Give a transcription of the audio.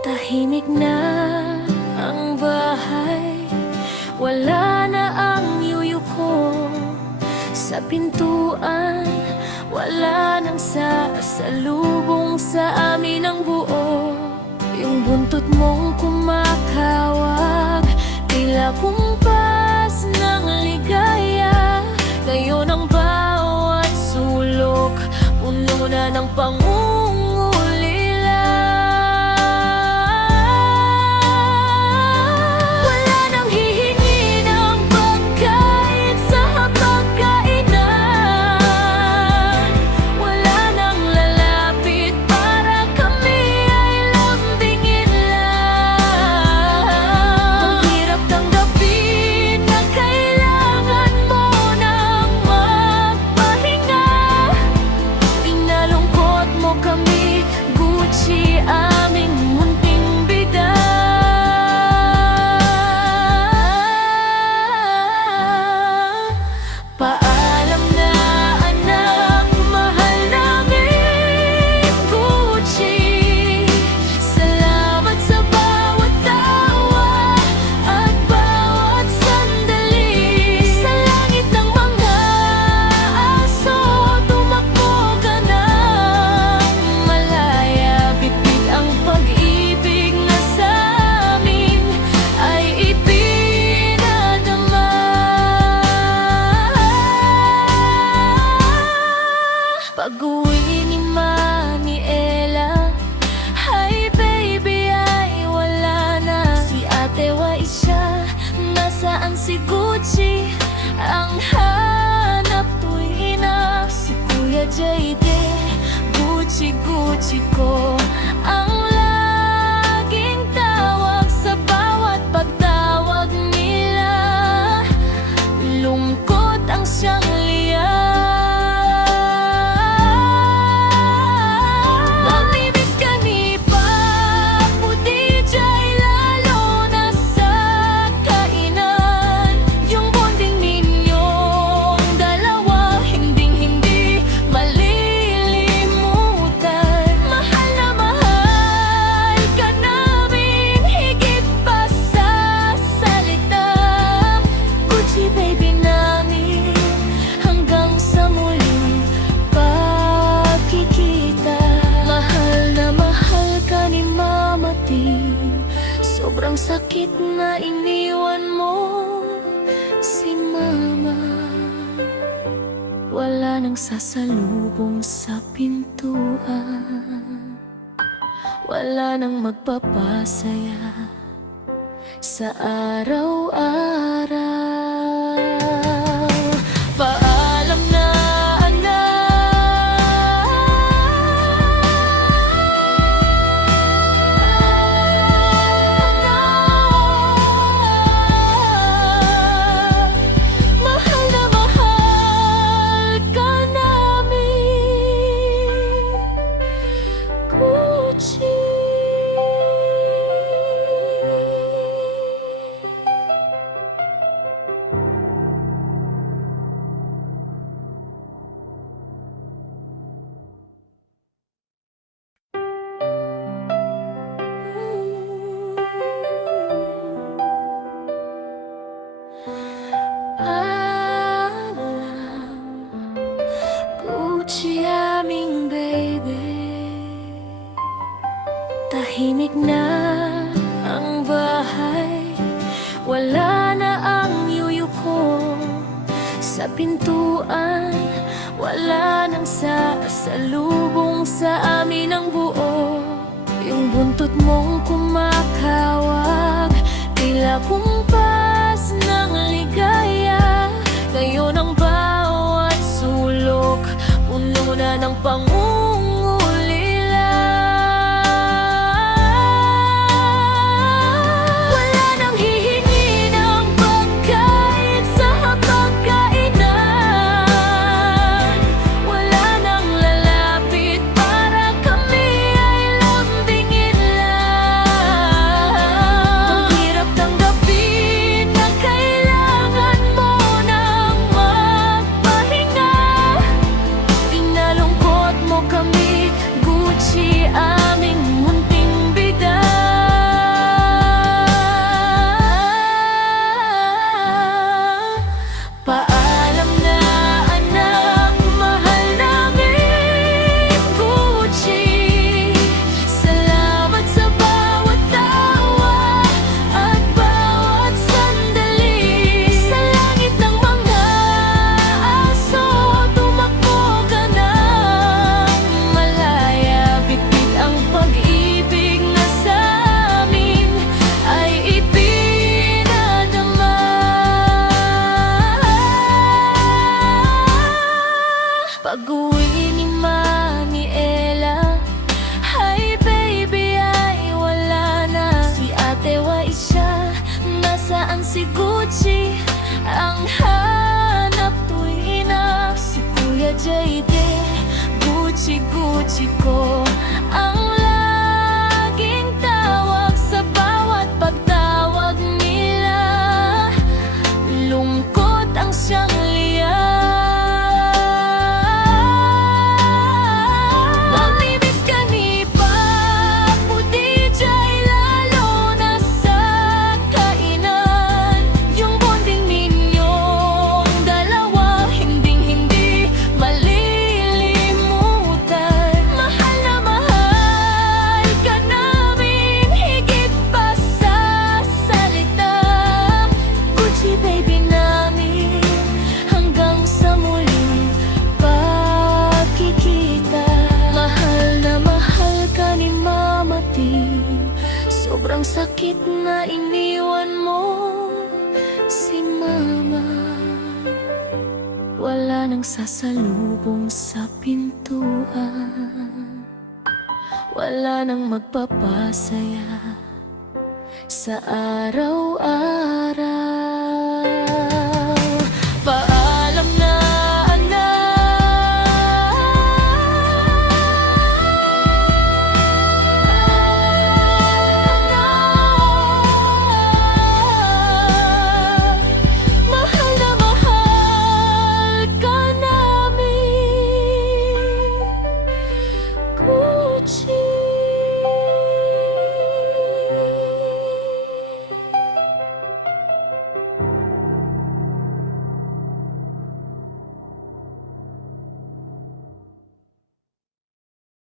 Tahimik na ang bahay, wala na ang yuyo ko. Sa pintuan, wala nang sasalubong sa amin ang buo. Yung buntot mong kumakawag, tila kumpas ng ligaya. Ngayon ang bawat sulok, puno na ng pangungulila. Wala nang hihingi ng pagkain sa hapagkainan. Wala nang lalapit para kami ay lambingin lang. Mahirap tanggapin na kailangan mo nang magpahinga. Pinalungkot mo kami, Gucci, aming munting bida. Paalam na anak, mahal namin Gucci. Salamat sa bawat tawa at bawat sandali. Sa langit ng mga aso, tumakbo ka ng malaya. Bitbit ang pag-ibig na sa amin ay ipinadama. Pag-uwi ni Maniela, hi baby ay wala na. Si Ate Waisha, nasaan si Gucci? Ang hanap tuwi na. Si Kuya JD, Gucci, Gucci ko ang laging tawag sa bawat pagtawag nila. Lungkot ang siyang liyan. Mamimiss ka ni Papu DJ, lalo na sa kainan. Yung bonding ninyong dalawa, hinding-hindi malilimutan. Mahal na mahal ka namin, higit pa sa salita. Gucci baby namin, hanggang sa muling pagkikita. Mahal na mahal ka ni Mama Tin, sobrang sakit na iniwan mo si Mama. Wala nang sasalubong sa pintuan, wala nang magpapasaya sa araw-araw. Paalam na anak, mahal na mahal ka namin, Gucci. Gucci, aming baby. Tahimik na ang bahay, wala na ang yuyo ko. Sa pintuan, wala nang sasalubong sa amin ang buo. Yung buntot mong kumakawag, tila kumpas ng ligaya. Ngayon ang bawat sulok, puno na ng pangungulila. Wala nang hihingi ng pagkain sa hapagkainan. Wala nang lalapit para kami ay lambingin lang. Mahirap tanggapin na kailangan mo nang magpahinga. Pinalungkot mo kami, JD, Gucci ko ang laging tawag sa bawat pagtawag nila. Lungkot ang siyang liyan. Mamimiss ka ni Papu DJ, lalo na sa kainan. Yung bonding ninyong dalawa, hinding-hindi malilimutan. Mahal na mahal ka namin, higit pa sa salita. Gucci baby namin, hanggang sa muling pagkikita. Mahal na mahal ka ni Mama Tin, sobrang sakit na iniwan mo si Mama. Wala nang sasalubong sa pintuan, wala nang magpapasaya sa araw-araw. Paalam na, anak. Mahal na mahal ka namin, Gucci.